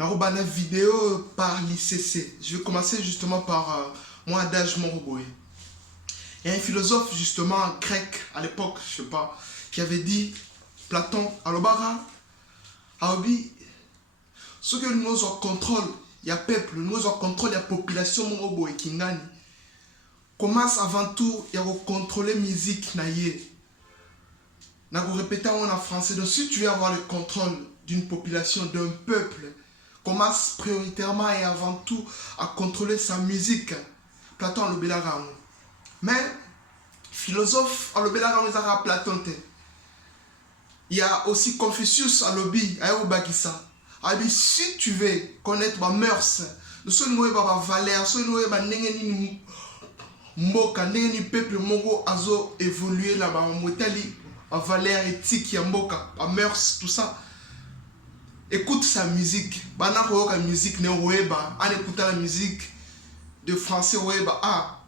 Narobana vidéo par l'ICC. Je vais commencer justement par moi, Adage Moroboé. Il y a un philosophe justement grec à l'époque, je sais pas, qui avait dit, Platon, Alobara, Aobi, ce que nous avons contrôle, il y a peuple, nous avons contrôle, il y a population Moroboé qui gagne. Commence avant tout, il y a contrôler musique naïe. N'a répété en français. Donc si tu veux avoir le contrôle d'une population, d'un peuple, commence prioritairement et avant tout à contrôler sa musique. Platon a le Bélaram. Mais, philosophe a le Bélaram, il y a Platon. Il y a aussi Confucius à l'Obi, à Obagissa. Si tu veux connaître ma mœurs, nous sommes nous ma valeur, nous sommes ma n'engeni mboka, n'engeni peuple mongo azo évoluer là bas motali, ma valeur éthique ya mboka, ma mœurs, tout ça. Écoute sa musique. Bana la musique ne weba. En écoutant la musique de français weba. Ah,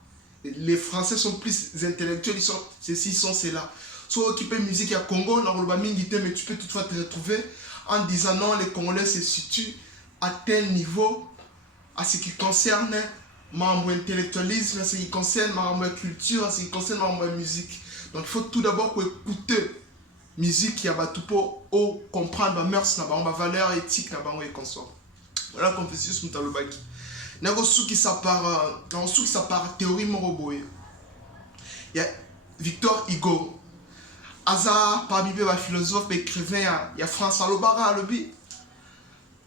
les Français sont plus intellectuels. Ils sont ceci, ils sont cela. Soit occupé musique à Congo, mais tu peux toutefois te retrouver en disant non, les Congolais se situent à tel niveau à ce qui concerne mon intellectualisme, à ce qui concerne ma culture, à ce qui concerne ma musique. Donc il faut tout d'abord écouter musique qui a pour comprendre ma mœurs, ma valeur éthique, et consort. Voilà Confucius Mutalobaki. N'a sous qui ça part théorie Moroboé. Il y a Victor Hugo. Hazard, parmi les philosophes, écrivains, il y a François Lobara,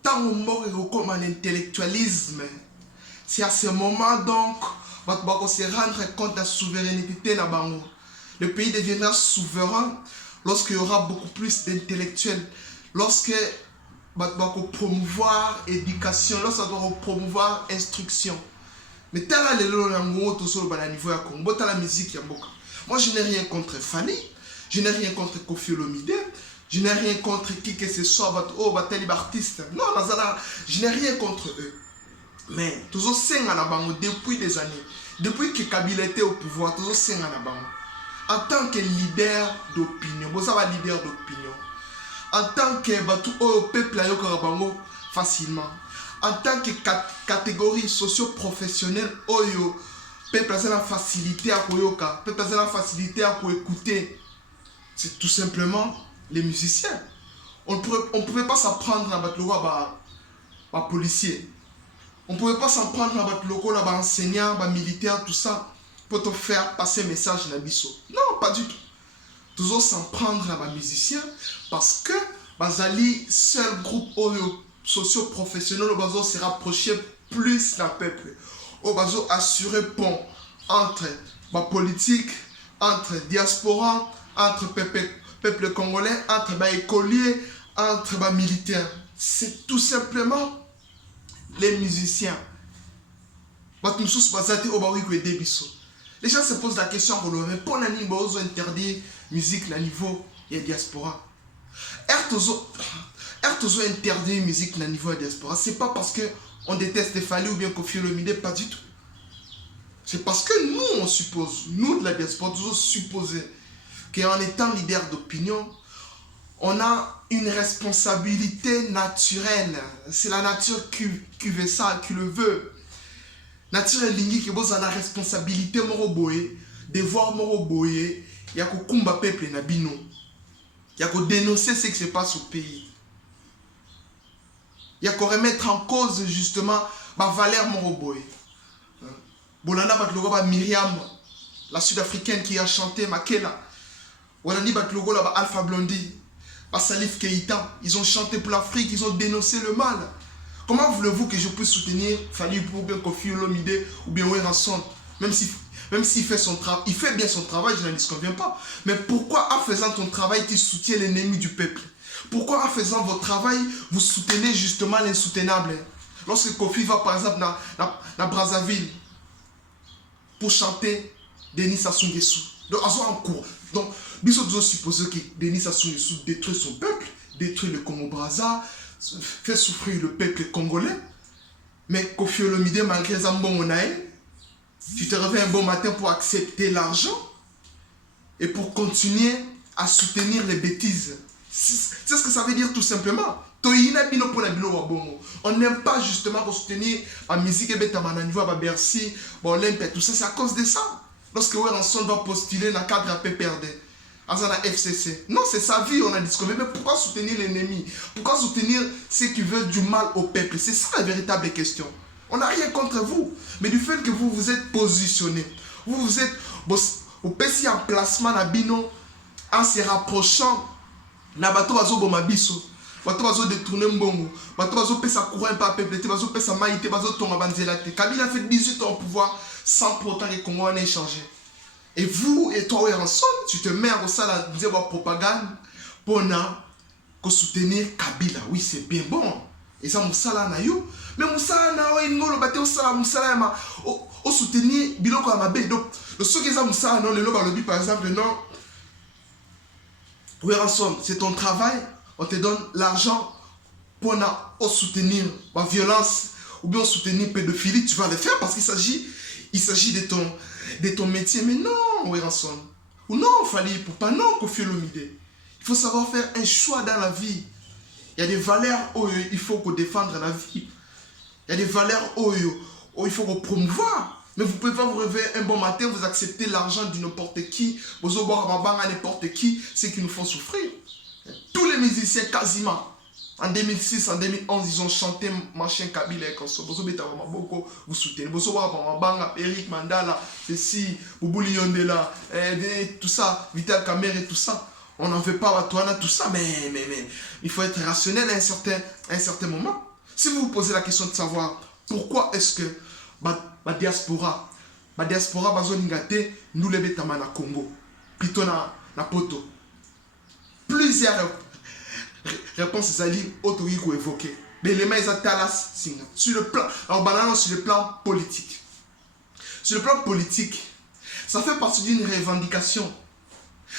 tant on mort comme un intellectualisme, c'est à ce moment donc, on va se rendre compte de la souveraineté. Le pays deviendra souverain lorsqu'il y aura beaucoup plus d'intellectuels, lorsque on va promouvoir éducation, lorsqu'on doit promouvoir instruction. Mais tel est le niveau à Congo, tel la musique. Moi, je n'ai rien contre Fanny. Je n'ai rien contre Koffi Olomide. Je n'ai rien contre qui que ce soit, artiste. Non, je n'ai rien contre eux. Mais, toujours depuis des années, depuis que Kabila était au pouvoir, toujours en tant que leader d'opinion, vous avez leader d'opinion. En tant que peuple facilement. En tant que catégorie socio-professionnelle, peuple a la facilité à koyoka, peuple a la facilité à écouter. C'est tout simplement les musiciens. On ne pouvait pas s'en prendre à battre le policier. On ne pouvait pas s'en prendre à battre le enseignant, militaire, tout ça, pour te faire passer un message dans biso. Non, pas du tout. Toujours s'en prendre à musicien parce que bazali seul groupe socio-professionnel au bazo se rapprocher plus d'un peuple. Au bazo assurer pont entre la politique, entre diaspora, entre peuple congolais, entre écoliers, entre militaires. C'est tout simplement les musiciens. Les gens se posent la question, mais pour la ligne, ils ont interdit la musique à niveau de la diaspora. Ils ont interdit la musique à niveau de la diaspora. Ce n'est pas parce qu'on déteste Fali ou bien Koffi Olomide, pas du tout. C'est parce que nous, on suppose, nous de la diaspora, toujours supposer qu'en étant leader d'opinion, on a une responsabilité naturelle. C'est la nature qui veut ça, qui le veut. Nature lingi qui vous a la responsabilité moroboé, devoir moroboé, il y a que kumba peuple na bino. Il y a que dénoncer ce qui se passe au pays. Il y a que remettre en cause justement ma valeur moroboé. Bolanda batlogo Myriam, la sud-africaine qui a chanté Makela. Bolanda batlogo là Alpha Blondy, Salif Keïta, ils ont chanté pour l'Afrique, ils ont dénoncé le mal. Comment voulez-vous que je puisse soutenir Fali pour bien Koffi Olomide ou bien Werrason, même s'il fait son travail, il fait bien son travail, je ne disconviens pas. Mais pourquoi en faisant ton travail, tu soutiens l'ennemi du peuple? Pourquoi en faisant votre travail, vous soutenez justement l'insoutenable? Lorsque Koffi va par exemple dans Brazzaville pour chanter Denis Sassou Nguesso, donc en cours. Donc, nous sommes supposés que Denis Sassou Nguesso détruit son peuple, détruit le Congo-Brazza, fait souffrir le peuple congolais. Mais Koffi Olomide, malgré ça, tu te réveilles un bon matin pour accepter l'argent et pour continuer à soutenir les bêtises. C'est ce que ça veut dire tout simplement. On n'aime pas justement soutenir la musique et à niveau à Bercy, Olympe, tout ça, c'est à cause de ça. Lorsque Weranson doit postuler dans le cadre à PPRD, à la FCC. Non, c'est sa vie, on a dit. Mais pourquoi soutenir l'ennemi? Pourquoi soutenir ceux qui veulent du mal au peuple? C'est ça la véritable question. On n'a rien contre vous. Mais du fait que vous vous êtes positionné, vous êtes au PC en placement en se rapprochant, na bato bazo bomabiso. Bato bazo détourner mbongo, bato bazo pesa courant pas peuple, bazo pesa maïté, bazo tonga banzela te. Kabila fait 18 ans au pouvoir sans pour autant que Congo en ait changé. Et vous et toi Weranson, tu te mets à ça la dire propagande pour soutenir Kabila. Oui, c'est bien bon. Et ça Moussala na yo, mais Moussala na yo ngolo baté Moussala ma au soutenir biloko à mabe. Donc le ce que ça Moussala non le lobby par exemple non. Weranson, c'est ton travail. On te donne l'argent pour soutenir la violence ou bien soutenir pédophilie, tu vas le faire parce qu'il s'agit de ton métier. Mais non, Weranson. Ou non, Fally Ipupa, non, Koffi Olomide. Il faut savoir faire un choix dans la vie. Il y a des valeurs où il faut défendre la vie. Il y a des valeurs où il faut promouvoir. Mais vous pouvez pas vous réveiller un bon matin, vous acceptez l'argent de n'importe qui, vous boire à n'importe qui, c'est qui nous font souffrir. Tous les musiciens quasiment, en 2006, en 2011, ils ont chanté Machin Kabila et Konso. Vous soutenez. Eric Mandala, ceci, Boubouli Yondela, tout ça, Vital Kamer et tout ça. On n'en veut pas, tout ça, mais il faut être rationnel à un certain moment. Si vous vous posez la question de savoir pourquoi est-ce que la diaspora, nous les bétamas na Congo, plutôt na poto. Plusieurs réponses autorisées évoquées. Mais les mains sur le plan politique. Sur le plan politique, ça fait partie d'une revendication.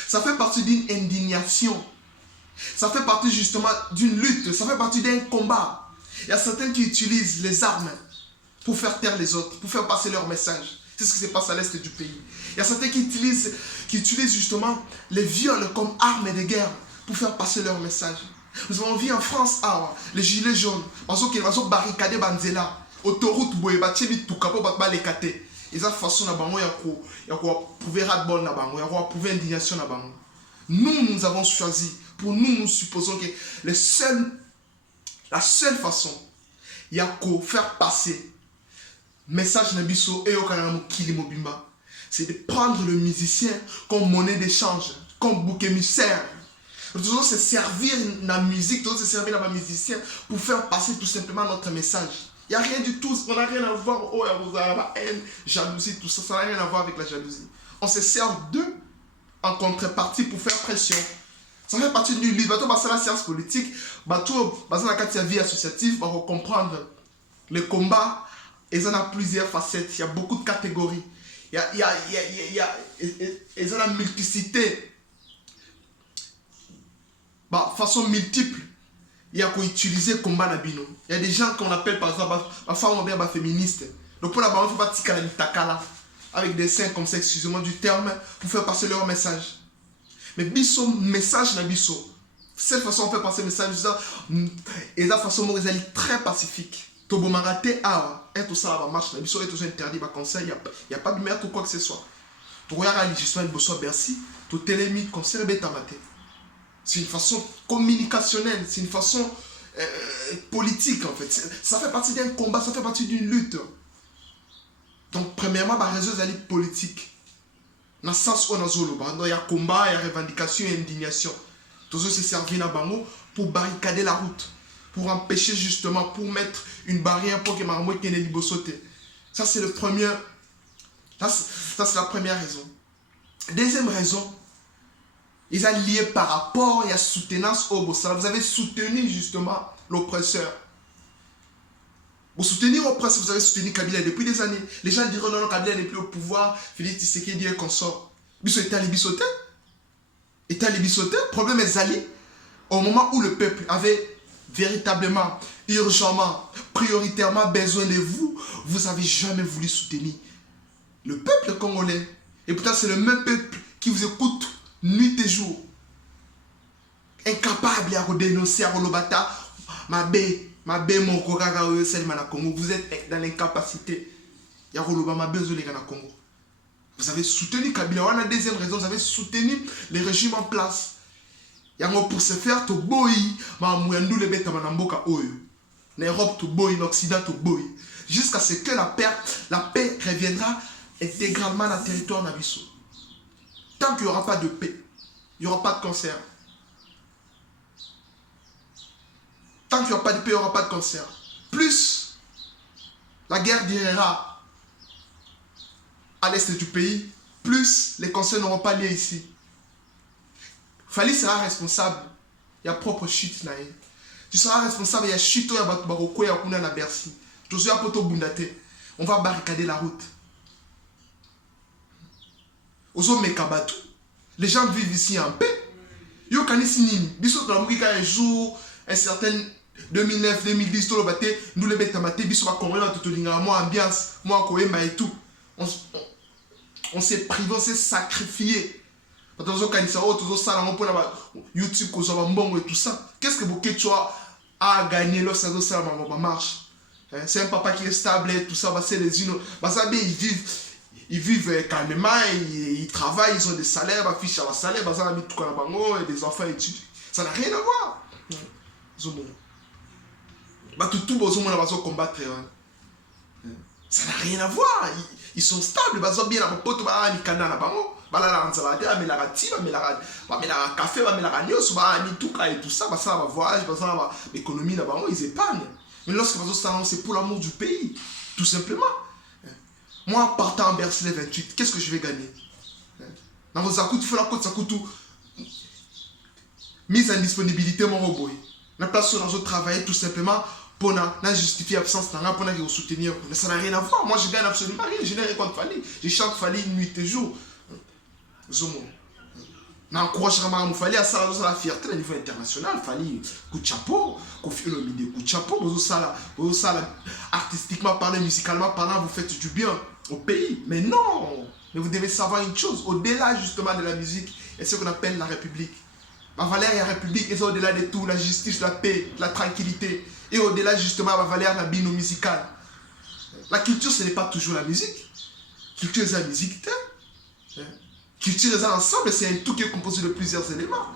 Ça fait partie d'une indignation. Ça fait partie justement d'une lutte. Ça fait partie d'un combat. Il y a certains qui utilisent les armes pour faire taire les autres, pour faire passer leur message. C'est ce qui se passe à l'est du pays. Il y a certains qui utilisent justement les viols comme armes de guerre pour faire passer leur message. Nous avons vu en France, les gilets jaunes, ils ont barricadé Banzela, autoroute, ils ont façon de prouver ras-le-bol, de prouver indignation. Nous avons choisi, pour nous supposons que la seule façon, il y a qu'à faire passer message Nabiso et Kilimobimba, c'est de prendre le musicien comme monnaie d'échange, comme bouc émissaire. Nous se servir de la musique, nous se servir de la musicien pour faire passer tout simplement notre message. Il n'y a rien du tout, on n'a rien à voir, la haine, jalousie, tout ça, ça n'a rien à voir avec la jalousie. On se sert d'eux en contrepartie pour faire pression. Ça fait partie du livre. Bateau basé la science politique, bateau basé la vie associative, on va comprendre les combats. Ils en ont plusieurs facettes, il y a beaucoup de catégories. Il y a une multiplicité. Façon multiple. Il y a qu'on utilise le combat nabino. Il y a des gens qu'on appelle par exemple la femme ou bien féministe. Donc pour la il ne faut pas tirer la takala avec des seins comme ça, excusez-moi du terme, pour faire passer leur message. Mais biso message na biso. Cette façon on fait passer le message et la façon dont ils sont très pacifique. Tobo maraté et tout ça va marche na biso et tout ça interdit par conseil, il y a pas de meurtre ou quoi que ce soit. Tu regardes la législation de Bosso Bercy, tu télémites conseil bétamaté. C'est une façon communicationnelle, c'est une façon politique en fait. Ça fait partie d'un combat, ça fait partie d'une lutte. Donc premièrement, la raison est politique. Dans le sens où il y a combat, il y a revendication et indignation. Tout ça, c'est servi dans Bango pour barricader la route, pour empêcher justement, pour mettre une barrière pour que Marmo ait les sauter. Ça, c'est le premier. Ça, c'est la première raison. Deuxième raison, ils sont liés par rapport à la soutenance au Bossala. Vous avez soutenu justement l'oppresseur. Vous soutenez l'oppresseur, vous avez soutenu Kabila depuis des années. Les gens diront non, Kabila n'est plus au pouvoir. Félix Tshisekedi est consort. Biso est allé bisoter. Le problème est Zali. Au moment où le peuple avait véritablement, urgemment, prioritairement besoin de vous, vous n'avez jamais voulu soutenir le peuple congolais. Et pourtant, c'est le même peuple qui vous écoute nuit et jour. Incapable à dénoncer à Rolobata, mon Kokaka Selma na Congo, vous êtes dans l'incapacité. Yaroloba Mabe Zolega na Congo. Vous avez soutenu Kabila. On a deuxième raison, vous avez soutenu les régimes en place. Yango pour se faire to boy, ma mouandou le beta manamboka oyo. En Europe to boy, en Occident to boy. Jusqu'à ce que la paix reviendra intégralement dans le territoire Nabiso. Tant qu'il n'y aura pas de paix, il n'y aura pas de cancer. Tant qu'il n'y aura pas de paix, il n'y aura pas de cancer. Plus la guerre durera à l'est du pays, plus les cancers n'auront pas lieu ici. Fali sera responsable. Il y a propre chute. Tu seras responsable. Il y a chute. Il y a Baroko. Il y a Kuna na Bercy. Je suis à Poto Bundate. On va barricader la route. Ozo Mekabatu. Les gens vivent ici en paix. Yo kanisi nini. Biso Tlamouika un jour, un certain 2009, 2010, tout le bâté, nous les bétamate, biso va convaincre tout le monde, moi ambiance, moi koema et tout. On s'est privé, on s'est sacrifié. YouTube, et tout ça. Qu'est-ce que Bokecho a gagné lorsque ça marche? C'est un papa qui est stable et tout ça. Ils vivent calmement, ils travaillent, ils ont des salaires, ils fichent à salaire, et des enfants étudient. Ça n'a rien à voir. Combattre. Ça n'a rien à voir. Ils sont stables. Ils sont bien à pote, balala nzalade amelaka ti bamelaka café bamelaka nyonso bamituka et tout ça basala bavoyage basala l'économie na bango ils épargnent. Mais lorsque bazosala c'est pour l'amour du pays tout simplement. Moi partant en Bercy les 28 qu'est-ce que je vais gagner dans vos accoutes il faut la côte ça coûte tout mise en disponibilité mon robot la place où on travailler tout simplement pour justifier l'absence pour soutenir mais ça n'a rien à voir. Moi je gagne absolument rien, je n'ai rien contre Fali, je chante Fali nuit et jour. Zomo. N'encourage vraiment Fali à ça la fierté au niveau international. Fali coup de chapeau, Kofi Olomide coup de chapeau. Vous ça artistiquement parlant, musicalement parlant, vous faites du bien au pays. Mais non, mais vous devez savoir une chose. Au-delà justement de la musique, il y a ce qu'on appelle la République. Ma valeur est la République et c'est au-delà de tout la justice, la paix, la tranquillité et au-delà justement ma valeur la bino musicale. La culture ce n'est pas toujours la musique. Culture c'est la musique. Culture et ensemble, c'est un tout qui est composé de plusieurs éléments.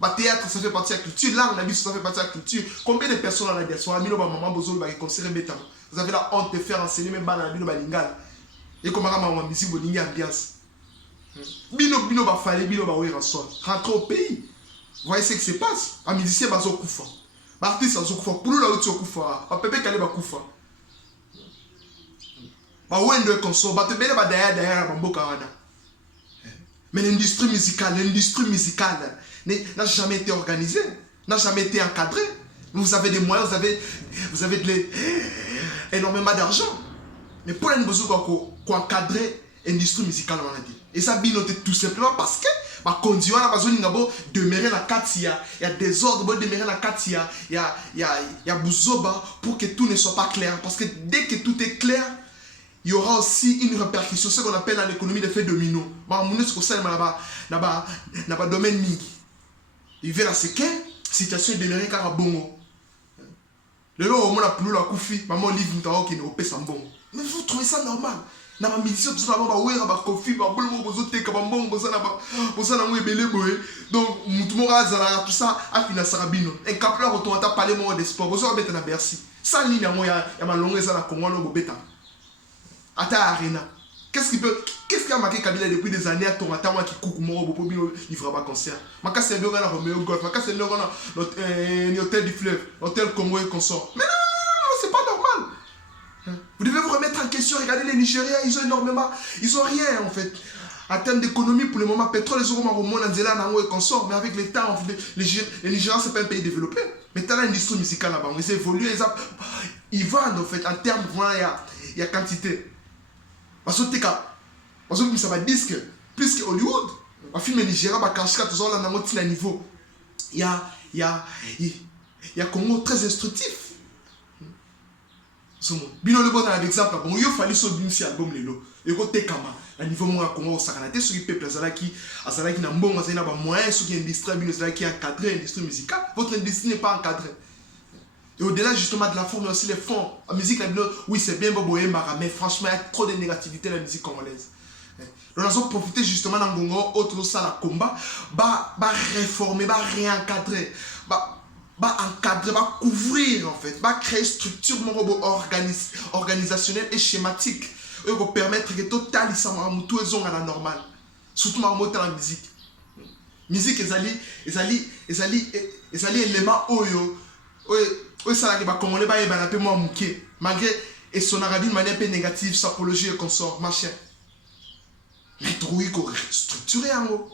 Le théâtre, ça fait partie de la culture. L'art, la musique, ça fait partie de la culture. Combien de personnes dans la diaspora, vous avez la honte de faire enseigner même dans la lingala. Et comment la musique, vous avez ambiance. Bino ba fallait, bino ba ouir en sol. Rentrez au pays. Vous voyez ce qui se passe. Un musicien va au koufa. L'artiste va au koufa. Pour nous, là où tu es au koufa. Un pépé qui est au koufa. Ba ouendo est console. Ba te bene ba derrière, ba mboka wana. Mais l'industrie musicale n'a jamais été organisée, n'a jamais été encadrée. Vous avez des moyens, vous avez énormément d'argent. Mais pour les besoins encadrer l'industrie musicale, on a dit. Et ça binote tout simplement parce que ma condition a besoin de demeurer la katia, il y a des ordres de demeurer la katia, il y a bouzoba pour que tout ne soit pas clair. Parce que dès que tout est clair, il y aura aussi une répercussion, ce qu'on appelle dans l'économie l'effet domino. Dans le domaine migi. Il verra ce que la situation est demeurée car à bongo. Le lot où on a plus la koufi, maman livre nous qui nous paie sans bongo. Mais vous trouvez ça normal? Dans ma mission, tout ça, on va ouvrir ma koufi, ma bolmo, bozote, kabambon, bozana, mouébélé, boé. Donc, moutoumora, zala, tout ça, a financé Rabino. Un capleur, on t'a parlé moi des sports, vous avez à Bercy. Ça, ligne à moi, il y a ma longue, ça, la Congo, no, bobeta. Ata Arena. Qu'est-ce qui a marqué Kabila depuis des années à ton moi qui coupe moi au Bobino livre pas concert. Ma casse c'est bien dans Roméo Golf, ma casse c'est bien dans l'hôtel du fleuve, l'hôtel Congo et consort. Mais non, c'est pas normal. Vous devez vous remettre en question, regardez les Nigériens, ils ont énormément, ils ont rien en fait. En termes d'économie, pour le moment, pétrole, les euros, Nanzela, Nango et consort, mais avec les temps, les Nigériens, c'est pas un pays développé. Mais t'as l'industrie musicale là-bas, ils évoluent, ils vendent en fait, en termes, voilà, il y a quantité. Parce que ça va disque plus que Hollywood. Un film nigérien va cacher tout ça là dans notre niveau. Il y a Congo très instructif. Bino le bon exemple bon il fallait so bin si album lelo. Et côté kama à niveau moi Congo au sakanate ce qui peuple azalaki na mbongo azana ba moyen ce qui industrie bino azalaki encadré industrie musicale. Votre industrie n'est pas encadrée. Et au-delà justement de la forme, il y a aussi les fonds. La musique, oui, c'est bien, mais franchement, il y a trop de négativité dans la musique congolaise. Donc, nous avons profité justement dans Gongo, autre ça, la combat, réformer, réencadrer, encadrer, couvrir en fait, créer une structure organisationnelle et schématique pour permettre que total ça tout est à la normale. Surtout dans la musique. Musique, ezali élément oyo ça la congolais ba peu moins mouké malgré et son d'une manière peu négative sapologie et consort machin. Mais trouver qu'on structuré en haut.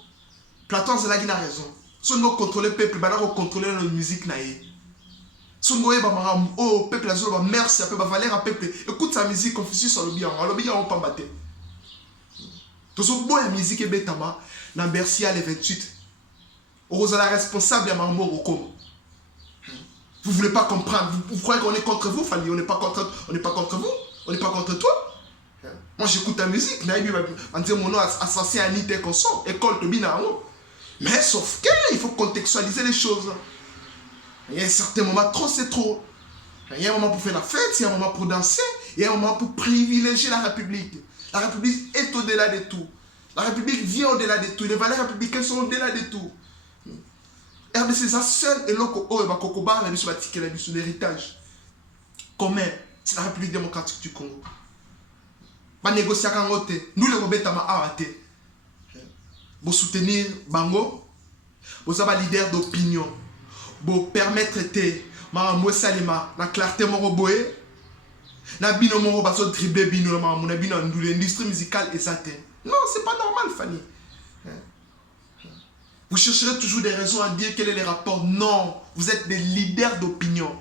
Platon c'est là qu'il a raison. Si on doit contrôler le peuple, on doit contrôler la musique naïe. Si on doit oh peuple la zone merci à peu valeur à peuple. Écoute sa musique Confucius sur le bien on pas battre. Tout ce bon la musique est bêtement dans Bercy à les 28. Vous êtes responsable à Mambo Roko. Vous ne voulez pas comprendre. Vous croyez qu'on est contre vous, Fali? On n'est pas contre vous. On n'est pas contre toi. Moi j'écoute ta musique. On dit mon nom assassin Anité Consort. École de Binaro. Mais sauf qu'il faut contextualiser les choses. Il y a un certain moment, trop c'est trop. Il y a un moment pour faire la fête, il y a un moment pour danser, il y a un moment pour privilégier la République. La République est au-delà de tout. La République vient au-delà de tout. Les valeurs républicaines sont au-delà de tout. RDC c'est ça seul et l'autre Kokoba la mission batique la mission d'héritage commun c'est la République démocratique du Congo. Ba négocier avec ngote nous les rebêta ma arrêté. Pour soutenir bango, pour avoir leader d'opinion, pour permettre te ma mo salima la clarté mo boé na bino mo ba so dribbler bino ma mo na bino ndule l'industrie musicale est ça. Non, c'est pas normal Fanny. Vous chercherez toujours des raisons à dire quel est le rapport. Non, vous êtes des leaders d'opinion.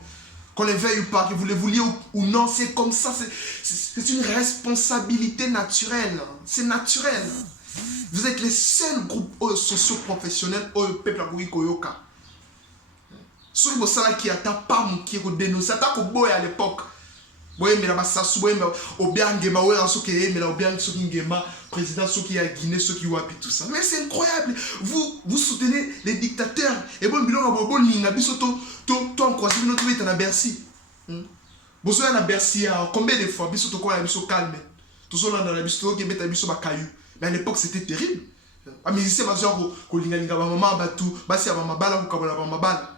Qu'on les veuille ou pas, que vous le vouliez ou non, c'est comme ça. C'est une responsabilité naturelle. C'est naturel. Vous êtes les seuls groupes socio-professionnels au peuple à Koyoka. Ceux qui n'attendent pas qui dénonce. Ça t'a à l'époque. Mais président ceux qui a Guinée, ceux qui wapi tout ça. Mais c'est incroyable. Vous soutenez les dictateurs. Et bon bilan bon linga biso to encourager notre vie à Bercy. Bozo na Bercy combien de fois biso to ko la biso calme. Tout ça dans la biso qui beta biso ba caillou. Mais à l'époque c'était terrible. A musicien ba genre ko linga linga ba maman ba tout, ba si ba mabala ko kabola ba mabala.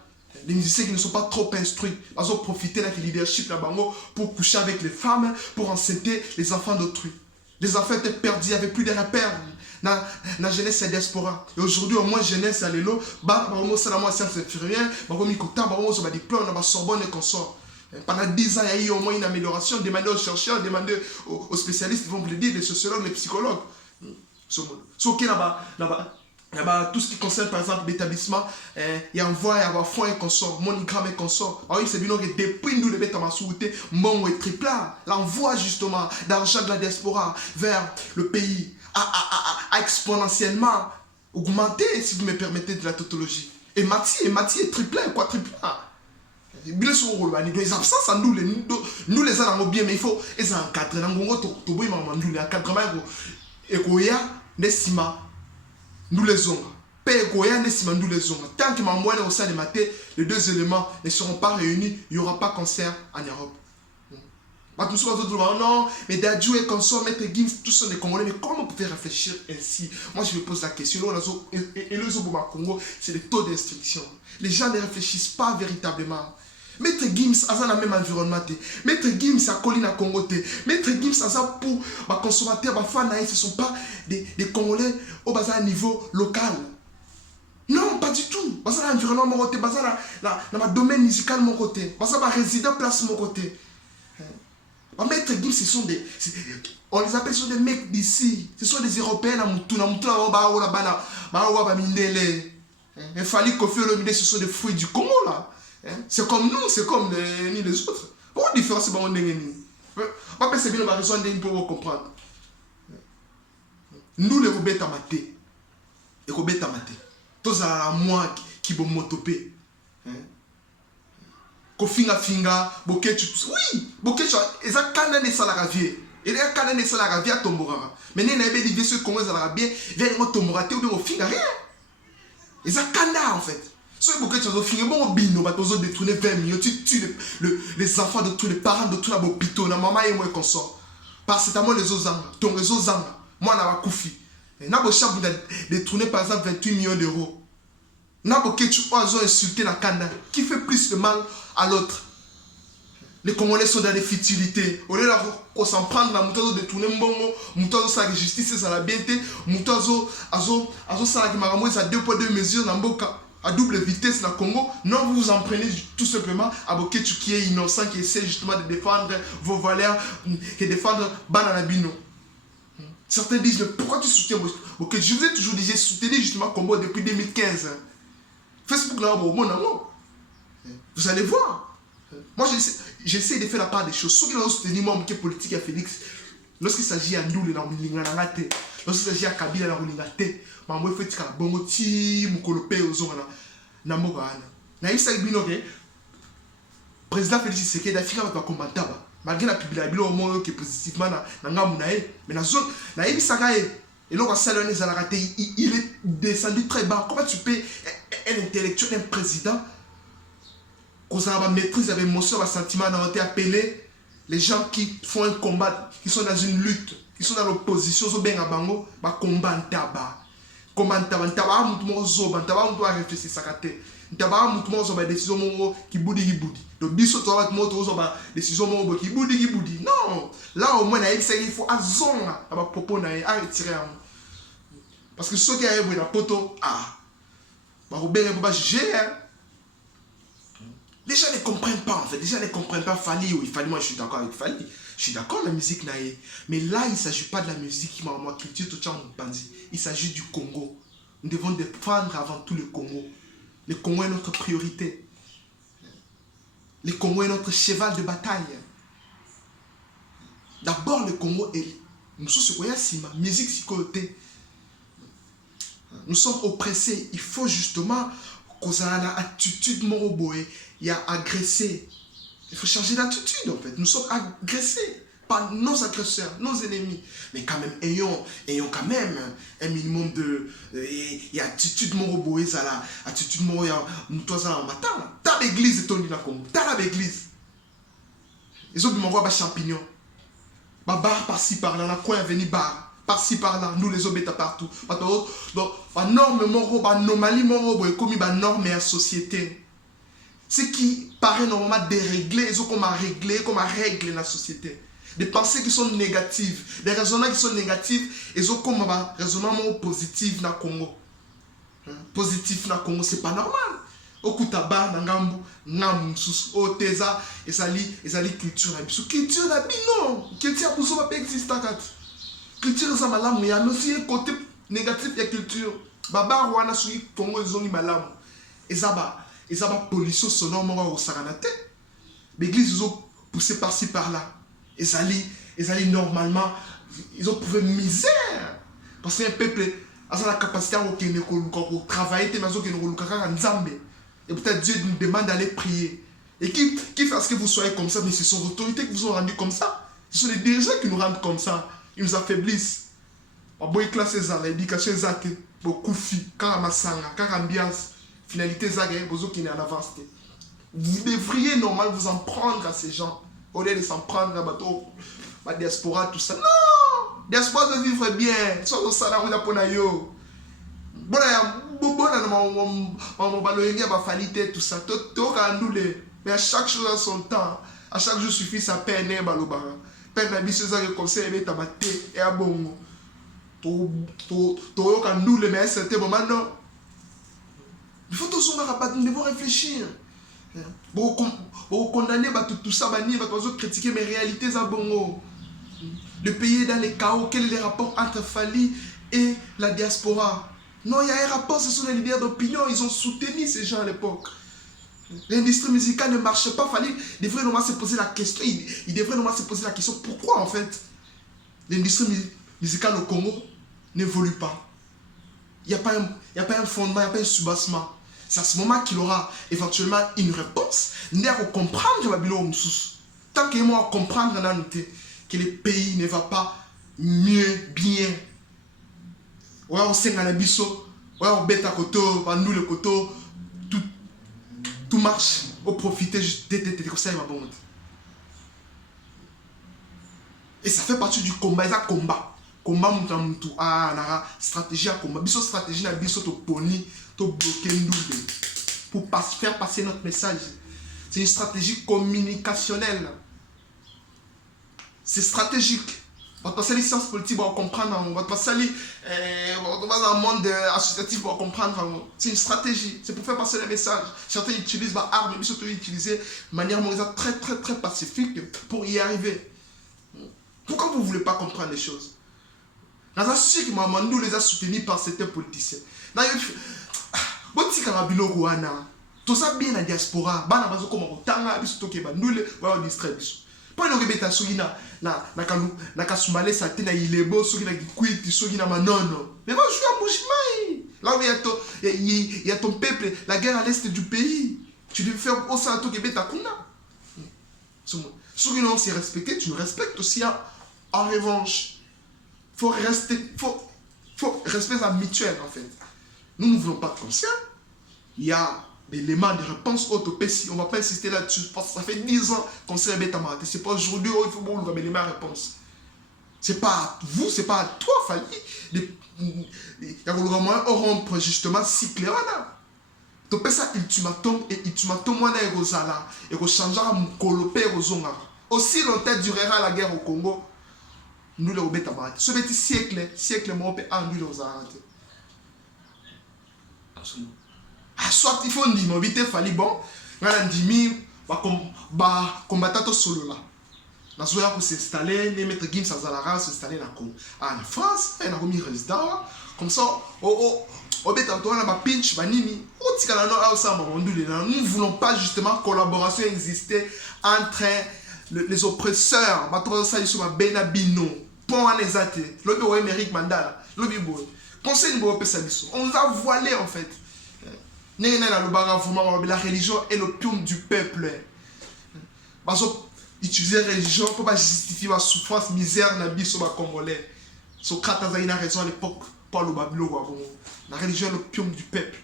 Les musiciens qui ne sont pas trop instruits, ils ont profité de leadership là-bas pour coucher avec les femmes, pour enceinter les enfants d'autrui. Les enfants étaient perdus, il n'y avait plus de repères. Dans la jeunesse et diaspora. Et aujourd'hui, au moins, jeunesse à l'élo, c'est la moitié infirmière, diplôme, Sorbonne et consort. Pendant 10 ans, il y a eu au moins une amélioration. Demandez aux chercheurs, demandez aux spécialistes, ils vont vous le dire, les sociologues, les psychologues. Tout ce qui concerne par exemple l'établissement, il y a un voie, il y a un fonds et consort, MoneyGram et consort. Alors, c'est bien que depuis nous, les bêtes à souhaité, mon et triple, l'envoi justement d'argent de la diaspora vers le pays a exponentiellement augmenté, si vous me permettez de la tautologie. Et Mati est triple, quoi, triple. Bien sûr, les absences, nous les avons bien, mais il faut les encadrer. Les encadrement et nous les hommes. Nous les hommes. Tant que ma moyenne au sein des matés, les deux éléments ne seront pas réunis, il n'y aura pas concert en Europe. Non, mais Dadju et consort, Maître Gims, tous sont des Congolais. Mais comment on peut réfléchir ainsi? Moi, je me pose la question. Et le Zobo Congo, c'est le taux d'instruction. Les gens ne réfléchissent pas véritablement. Maître Gims a le même environnement. Maître Gims a Colline à Congo. Maître Gims a pour les consommateurs, ce ne sont pas des Congolais au niveau local. Non, pas du tout. Dans l'environnement, mon côté, dans le domaine musical, mon côté, dans le résident place, mon côté. Maître Gims, ce sont des. On les appelle des mecs d'ici. Ce sont des Européens à Moutouna. Il fallait que ce sont des fruits du Congo là. C'est comme nous, c'est comme les autres. Pourquoi la différence c'est bon? C'est bien, on va raison pour comprendre. Nous les rebêtes à mater. Les rebêtes à mater. Tous à moi qui vont m'otopé. Kofinga finga, boketu. Oui, boketu, ils ont canné ça la ravier. Ils ont canné ça la ravier à Tombora. Mais ils n'ont pas dit ceux qui ont bien, viennent au Tombora, ou bien au finga, rien. Ils ont canné en fait. Ce bouquet, tu as fini, bon, bino, bah, tu as détourné 20 millions, tu tues les enfants de tous les parents de tous les hôpitaux, la maman et moi qu'on sort. Parce que c'est à moi les autres ans, ton réseau zanga, moi, on a koufi. N'a pas cher de détourner par exemple 28 millions d'euros. N'a pas que tu as insulté la canne, qui fait plus de mal à l'autre. Les Congolais sont dans les futilités. Au lieu de s'en prendre, la mouton de tourner mbongo, mouton de justice, ça la bienté, mouton ça qui m'a à 2 poids 2 mesures dans Boka, à double vitesse dans le Congo. Non, vous vous en prenez tout simplement à Boketu qui est innocent, qui essaie justement de défendre vos valeurs, de défendre Bananabino. Certains disent, mais pourquoi tu soutiens Boketu? Je vous ai toujours dit, j'ai soutenu justement Congo depuis 2015. Facebook là, vous allez voir. Moi, j'essaie de faire la part des choses. Ceux qui ont soutenu moi, qui est politique à Félix, lorsqu'il s'agit à Ndoule, lorsqu'il s'agit à Kabila, je fait que bon petit mukolope aux zones na mogana. Na isa bino ke président Félix Tshisekedi d'Afrique va combattre malgré la publication qui est positivement na ngamu na e, mais na zone na isa ka e donc à salon les alaraté il est descendu très bas. Comment tu peux un intellectuel, un président qu'on a maîtrise avec émotion, avec sentiment, on été appelé les gens qui font un combat, qui sont dans une lutte, qui sont dans l'opposition, sont bien à bango, bah combat taba, combat taba, taba mouton zoba, taba mouton réfléchir sakate, taba mouton zoba décision mo qui boudi. Donc biso toi mouton zoba décision mo qui boudi. Non, là au moins il faut azonga, aba propos na a retirer. Parce que ceux qui arrivent dans la poto, bah au bien bah juger. Les gens ne comprennent pas en fait, les gens ne comprennent pas Fali, oui, Fali, moi je suis d'accord avec Fali, je suis d'accord la musique naïe, mais là il ne s'agit pas de la musique qui m'a culture tout bandit, il s'agit du Congo. Nous devons défendre avant tout le Congo. Le Congo est notre priorité. Le Congo est notre cheval de bataille. D'abord le Congo est, nous sommes sur la musique psychoté. Nous sommes oppressés, il faut justement qu'on ait l'attitude moroboé. Il y a agressé. Il faut changer d'attitude en fait. Nous sommes agressés par nos agresseurs, nos ennemis. Mais quand même, ayons quand même un minimum de... Il y a attitude moroboé, ça là. Attitude moroboé, nous tous en matin. T'as l'église et ton Congo. T'as l'église. Ils ont vu m'envoyer des champignons. Des bar par-ci par-là, dans coin venu bar. Par-ci par-là, nous les hommes partout. Donc, la norme moroboé, la anomalie moroboé, comme la norme et la société. Ce qui paraît normalement dérégler, ils ont comme à régler, comme à régler la société. Des pensées qui sont négatives, des raisonnements qui sont négatifs, ils ont comme un raisonnement positif dans le Congo. Positif dans le Congo, c'est pas normal. Au Koutaba, dans Ngambu, Ngambu, au Teza, et ça lit culture. Culture n'a non. Culture n'a pas existé. Culture, ça m'a l'amour. Il y a aussi un côté négatif de la culture. Baba, Rwanda, Soui, Congo, ils ont eu malamu. Et ça va. Ils ont une pollution sonore au Saranate. L'église, ils ont poussé par-ci par-là. Ils allaient normalement, ils ont prouvé misère. Parce qu'un peuple a la capacité de travailler, et peut-être Dieu nous demande d'aller prier. Et qui fait à ce que vous soyez comme ça? Mais ce sont les autorités qui vous ont rendu comme ça. Ce sont les dirigeants qui nous rendent comme ça. Ils nous affaiblissent. L'éducation est ça, beaucoup de filles, Karamasanga, Karambias. Finalité, qui est en avance. Vous devriez normalement vous en prendre à ces gens. Au lieu de s'en prendre à la diaspora, tout ça. Non! La diaspora doit vivre bien. Soit au salaire, on a pour nayo. Bon, tout ça. Mais à chaque chose à son temps. À chaque jour suffit sa peine. Peine la vie, c'est ça que conseil est abatté et à bon. Toi, quand nous les mais à un certain moment, non. Il faut tous nous devons réfléchir. Pour condamner tout ça, critiquer mes réalités à Bongo. Le pays est dans les chaos. Quel est le rapport entre Fali et la diaspora? Non, il y a un rapport, ce sont les leaders d'opinion. Ils ont soutenu ces gens à l'époque. L'industrie musicale ne marche pas. Fali devrait normalement se poser la question. Il devrait normalement se poser la question pourquoi en fait l'industrie musicale au Congo n'évolue pas. Il n'y a pas un fondement, il n'y a pas un soubassement. C'est à ce moment qu'il aura éventuellement une réponse. Nous allons comprendre tant que moi comprendre que le pays ne va pas mieux, bien. Ouais, on sait qu'on a biso, ouais, on bête à côté, nous le côté, tout marche, au profiter juste comme ça, il va bon. Et ça fait partie du combat, il y a combat. Combat moutamoutou, nara stratégie à combat. Biso stratégie na biso to poni, to bloquer nous pour faire passer notre message. C'est une stratégie communicationnelle. C'est stratégique. On va passer les sciences politiques pour comprendre. On va passer dans un monde associatif pour comprendre. C'est une stratégie. C'est pour faire passer les messages. Certains utilisent l'arme, mais surtout utiliser de manière très très très pacifique pour y arriver. Pourquoi vous ne voulez pas comprendre les choses? Dans un cycle, nous les a soutenus par certains politiciens. Tout ça bien la diaspora. Bana bazo comme tanga biso toke bandule ba distrait biso. Pas no rebeta soki na kasumale sa tena ilebo soki na kikwiti soki na manono. Mais moi je suis à Mbujimayi. Là où il y a ton peuple, la guerre à l'est du pays. Tu devais faire au sein toke beta kuna. Soki non c'est respecté, tu nous respectes aussi en revanche. Faut respect mutuel en fait. Nous ne voulons pas de conscience. Il y a des éléments de réponse autopécie. On ne va pas insister là-dessus parce que ça fait 10 ans qu'on s'est bête à mater. Ce n'est pas aujourd'hui où il faut bon les éléments de réponse. Ce n'est pas à vous, ce n'est pas à toi, Fali. Il y a vraiment rompre justement cycle. Tu fais ça ultimatum et ultimatum on est rosala et on changera mon colopé rosonga. Aussi longtemps durera la guerre au Congo. Nous les bête à mater. Ce petit siècle mon peut enduire aux arrêter. Soit il faut dire, vite fali bon, on a dit, combattant solo là. Nous avons s'installer, les maîtres Gims à Zalara s'installer en France, et nous avons mis résident. Comme ça, au bête à toi, on a pinch, banimi, nous ne voulons pas justement collaboration exister entre les oppresseurs, Benabino, Pont Anezate, Lobby Emeric Mandala, Lobby Boy. Conseil de on nous a voilé en fait. La religion est l'opium du peuple. Utiliser la religion pour pas justifier la souffrance, misère, la vie sur les Congolais. Socrate a eu raison à l'époque par le Babylone. La religion est l'opium du peuple.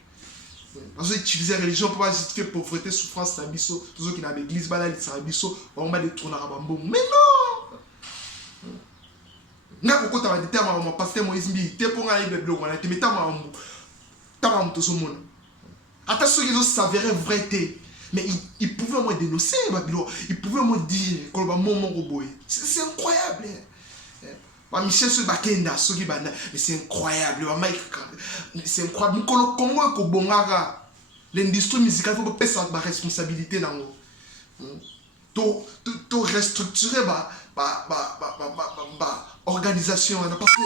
Utiliser la religion pour pas justifier pauvreté, souffrance, la vie sur tous ceux qui n'ont l'église, la vie sur on va détourner à Bambo. Mais non! N'a pas de temps, terme mon pasteur Moïse Mbi, t'es pour aller bébé, on a été mis à tout ce monde. Attention, ils ont s'avéré vrai. Mais ils pouvaient au moins dénoncer, ils pouvaient au moins dire que c'est incroyable. Michel Bakenda, mais c'est incroyable. C'est incroyable. L'industrie musicale, il faut pas sa responsabilité. Tu restructurer l'organisation parce que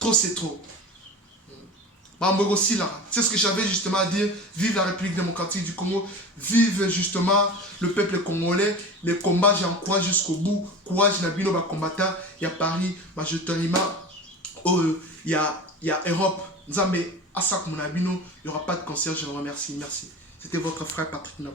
trop c'est trop. C'est ce que j'avais justement à dire. Vive la République démocratique du Congo. Vive justement le peuple congolais. Les combats, j'encourage jusqu'au bout. Courage, Nabino va combattre. Il y a Paris, majoritairement. Il y a Europe. Nzambe, Asak Mounabino. Il n'y aura pas de concert. Je vous remercie. Merci. C'était votre frère Patrick Nob.